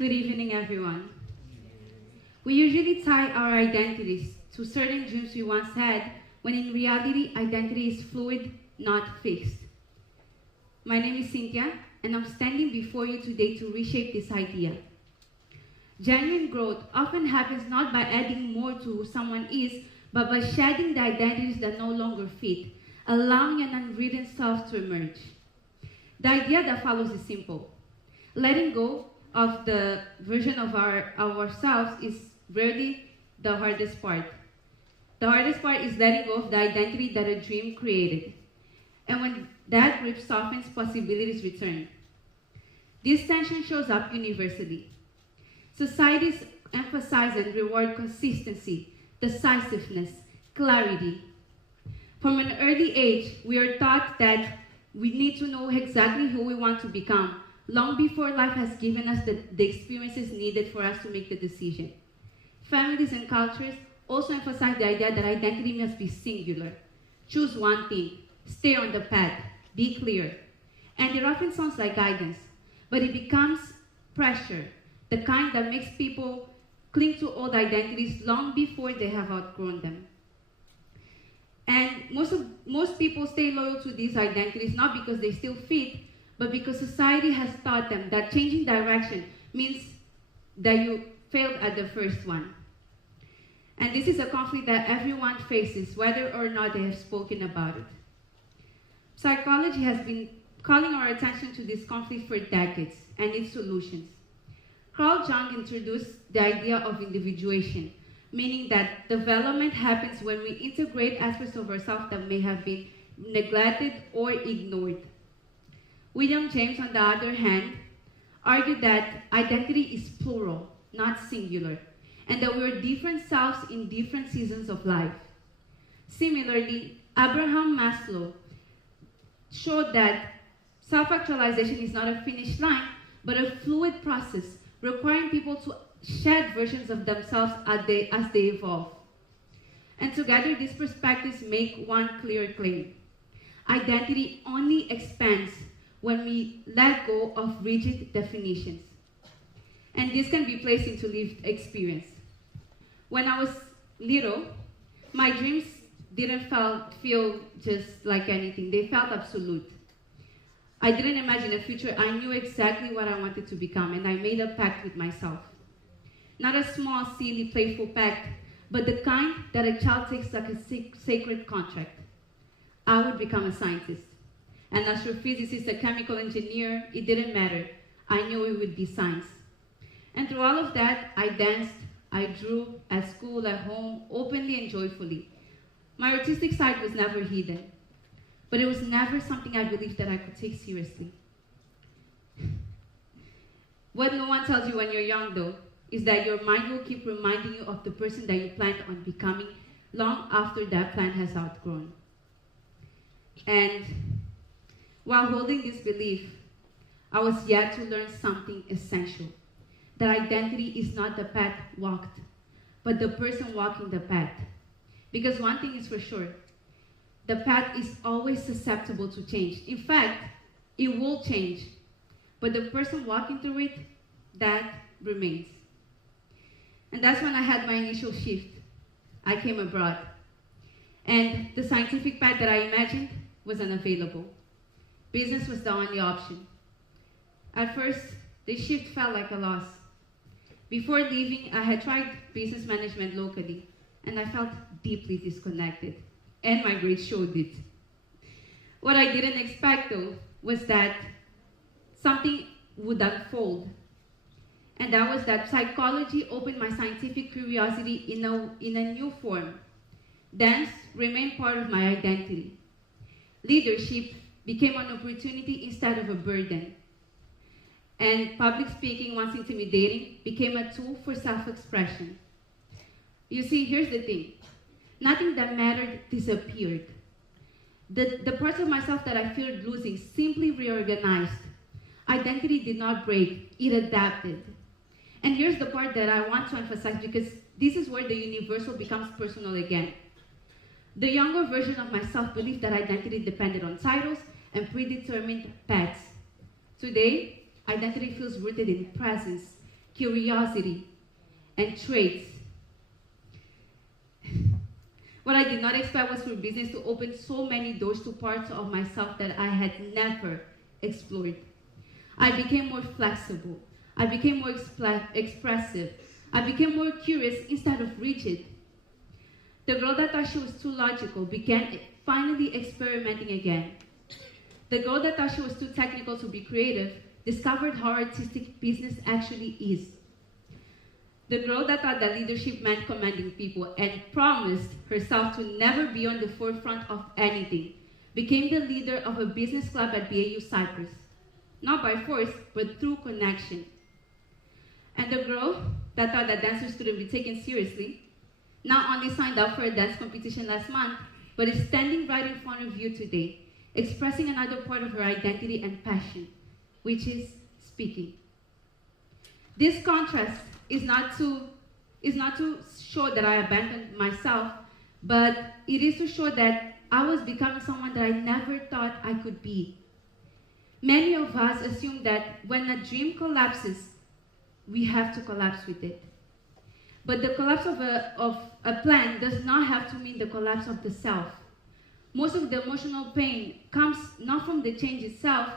Good evening, everyone. We usually tie our identities to certain dreams we once had, when in reality, identity is fluid, not fixed. My name is Cinthia, and I'm standing before you today to reshape this idea. Genuine growth often happens not by adding more to who someone is, but by shedding the identities that no longer fit, allowing an unwritten self to emerge. The idea that follows is simple. Letting go of the version of ourselves is rarely the hardest part. The hardest part is letting go of the identity that a dream created. And when that grip softens, possibilities return. This tension shows up universally. Societies emphasize and reward consistency, decisiveness, clarity. From an early age, we are taught that we need to know exactly who we want to become, long before life has given us the experiences needed for us to make the decision. Families and cultures also emphasize the idea that identity must be singular. Choose one thing, stay on the path, be clear. And it often sounds like guidance, but it becomes pressure, the kind that makes people cling to old identities long before they have outgrown them. And most people stay loyal to these identities not because they still fit, but because society has taught them that changing direction means that you failed at the first one. And this is a conflict that everyone faces, whether or not they have spoken about it. Psychology has been calling our attention to this conflict for decades and its solutions. Carl Jung introduced the idea of individuation, meaning that development happens when we integrate aspects of ourselves that may have been neglected or ignored. William James, on the other hand, argued that identity is plural, not singular, and that we're different selves in different seasons of life. Similarly, Abraham Maslow showed that self-actualization is not a finish line, but a fluid process requiring people to shed versions of themselves as they evolve. And together, these perspectives make one clear claim. Identity only expands when we let go of rigid definitions. And this can be placed into lived experience. When I was little, my dreams didn't feel just like anything. They felt absolute. I didn't imagine a future. I knew exactly what I wanted to become, and I made a pact with myself. Not a small, silly, playful pact, but the kind that a child takes like a sacred contract. I would become a scientist. An astrophysicist, a chemical engineer, it didn't matter. I knew it would be science. And through all of that, I danced, I drew, at school, at home, openly and joyfully. My artistic side was never hidden, but it was never something I believed that I could take seriously. What no one tells you when you're young, though, is that your mind will keep reminding you of the person that you planned on becoming long after that plan has outgrown. And while holding this belief, I was yet to learn something essential. That identity is not the path walked, but the person walking the path. Because one thing is for sure, the path is always susceptible to change. In fact, it will change, but the person walking through it, that remains. And that's when I had my initial shift. I came abroad. And the scientific path that I imagined was unavailable. Business was the only option. At first, the shift felt like a loss. Before leaving, I had tried business management locally, and I felt deeply disconnected, and my grades showed it. What I didn't expect, though, was that something would unfold, and that was that psychology opened my scientific curiosity in a new form. Dance remained part of my identity. Leadership became an opportunity instead of a burden. And public speaking, once intimidating, became a tool for self-expression. You see, here's the thing. Nothing that mattered disappeared. The parts of myself that I feared losing simply reorganized. Identity did not break, it adapted. And here's the part that I want to emphasize, because this is where the universal becomes personal again. The younger version of myself believed that identity depended on titles and predetermined paths. Today, identity feels rooted in presence, curiosity, and traits. What I did not expect was for business to open so many doors to parts of myself that I had never explored. I became more flexible. I became more expressive. I became more curious instead of rigid. The girl that thought she was too logical began finally experimenting again. The girl that thought she was too technical to be creative discovered how artistic business actually is. The girl that thought that leadership meant commanding people and promised herself to never be on the forefront of anything became the leader of a business club at BAU Cyprus. Not by force, but through connection. And the girl that thought that dancers couldn't be taken seriously not only signed up for a dance competition last month, but is standing right in front of you today, expressing another part of her identity and passion, which is speaking. This contrast is not to show that I abandoned myself, but it is to show that I was becoming someone that I never thought I could be. Many of us assume that when a dream collapses, we have to collapse with it. But the collapse of a plan does not have to mean the collapse of the self. Most of the emotional pain comes not from the change itself,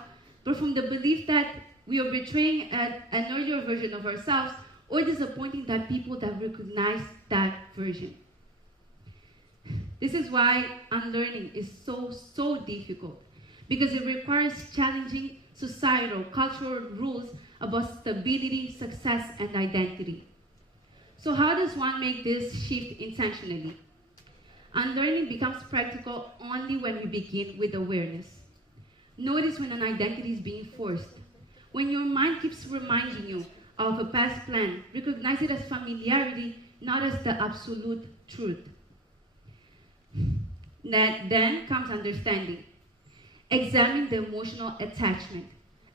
but from the belief that we are betraying an earlier version of ourselves or disappointing that people that recognize that version. This is why unlearning is so difficult, because it requires challenging societal, cultural rules about stability, success, and identity. So how does one make this shift intentionally? Unlearning becomes practical only when we begin with awareness. Notice when an identity is being forced. When your mind keeps reminding you of a past plan, recognize it as familiarity, not as the absolute truth. Then comes understanding. Examine the emotional attachment.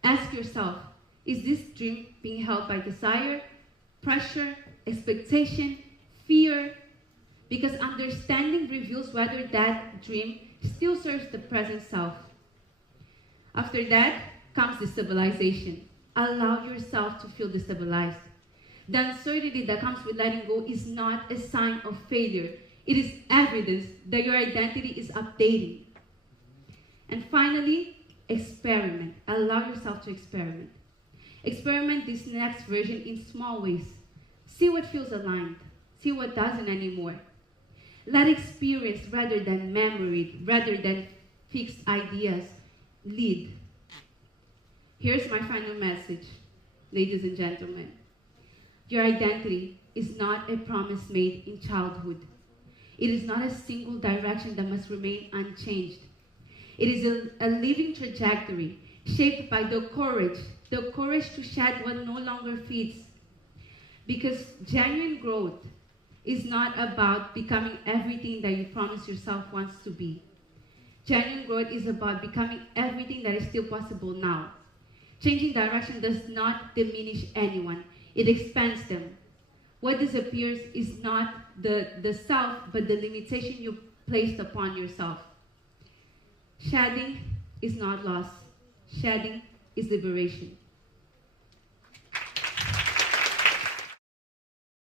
Ask yourself, is this dream being held by desire, pressure, expectation, fear? Because understanding reveals whether that dream still serves the present self. After that comes destabilization. Allow yourself to feel destabilized. The uncertainty that comes with letting go is not a sign of failure. It is evidence that your identity is updating. And finally, experiment. Allow yourself to experiment. Experiment this next version in small ways. See what feels aligned. See what doesn't anymore. Let experience rather than memory, rather than fixed ideas, lead. Here's my final message, ladies and gentlemen. Your identity is not a promise made in childhood. It is not a single direction that must remain unchanged. It is a living trajectory shaped by the courage to shed what no longer fits. Because genuine growth is not about becoming everything that you promise yourself once to be. Genuine growth is about becoming everything that is still possible now. Changing direction does not diminish anyone. It expands them. What disappears is not the self, but the limitation you placed upon yourself. Shedding is not loss. Shedding is liberation.